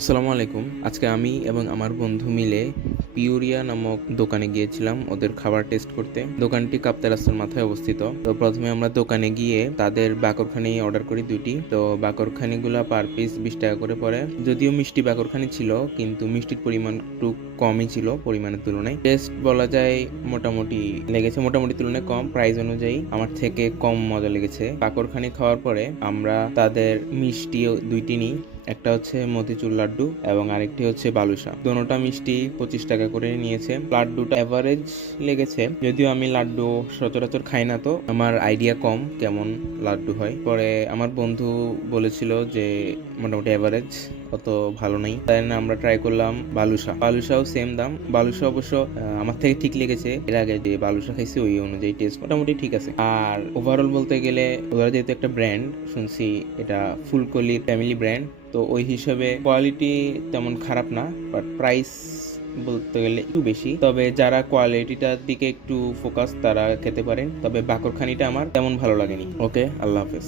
আসসালামু আলাইকুম। আজকে আমি এবং আমার বন্ধু মিলে পিউরিয়া নামক দোকানে গিয়েছিলাম ওদের খাবার টেস্ট করতে। দোকানটি কাপ্তাই রাস্তার মাথায় অবস্থিত। তো প্রথমে আমরা দোকানে গিয়ে তাদের বাকরখানি অর্ডার করি ২টি। তো বাকরখানিগুলা পার পিস ২০ টাকা করে পড়ে। যদিও মিষ্টি বাকরখানি ছিল কিন্তু মিষ্টির পরিমাণ একটু কমই ছিল পরিমাণের তুলনায়। টেস্ট বলা যায় মোটামুটি লেগেছে, মোটামুটি তুলনায় কম। প্রাইস অনুযায়ী আমার থেকে কম মজা লেগেছে। বাকরখানি খাওয়ার পরে আমরা তাদের মিষ্টিও ২টি নিই। একটা হচ্ছে মতিচুর লাড্ডু এবং আরেকটি হচ্ছে বালুশা। দোনোটা মিষ্টি 25 টাকা করে নিয়েছে। লাড্ডুটা এভারেজ লেগেছে, যদিও আমি লাড্ডু সচরাচর খাই না, তো আমার আইডিয়া কম কেমন লাড্ডু হয়। পরে আমার বন্ধু বলেছিল যে মোটামুটি এভারেজ, অত ভালো নেই। তাই না আমরা ট্রাই করলাম বালুশা। বালুশাও সেম দাম। বালুশা অবশ্য আমার থেকে ঠিক লেগেছে। এর আগে যে বালুশা খাইছি ওই অনুযায়ী টেস্ট মোটামুটি ঠিক আছে। আর ওভারঅল বলতে গেলে ওরা যেহেতু একটা ব্র্যান্ড, শুনছি এটা ফুলকলির ফ্যামিলি ব্র্যান্ড, তো ওই হিসাবে কোয়ালিটি তেমন খারাপ না, বাট প্রাইস বলতে গেলে একটু বেশি। তবে যারা কোয়ালিটিটার দিকে একটু ফোকাস তারা খেতে পারেন, তবে বাকরখানিটা আমার তেমন ভালো লাগেনি। ওকে, আল্লাহ হাফেজ।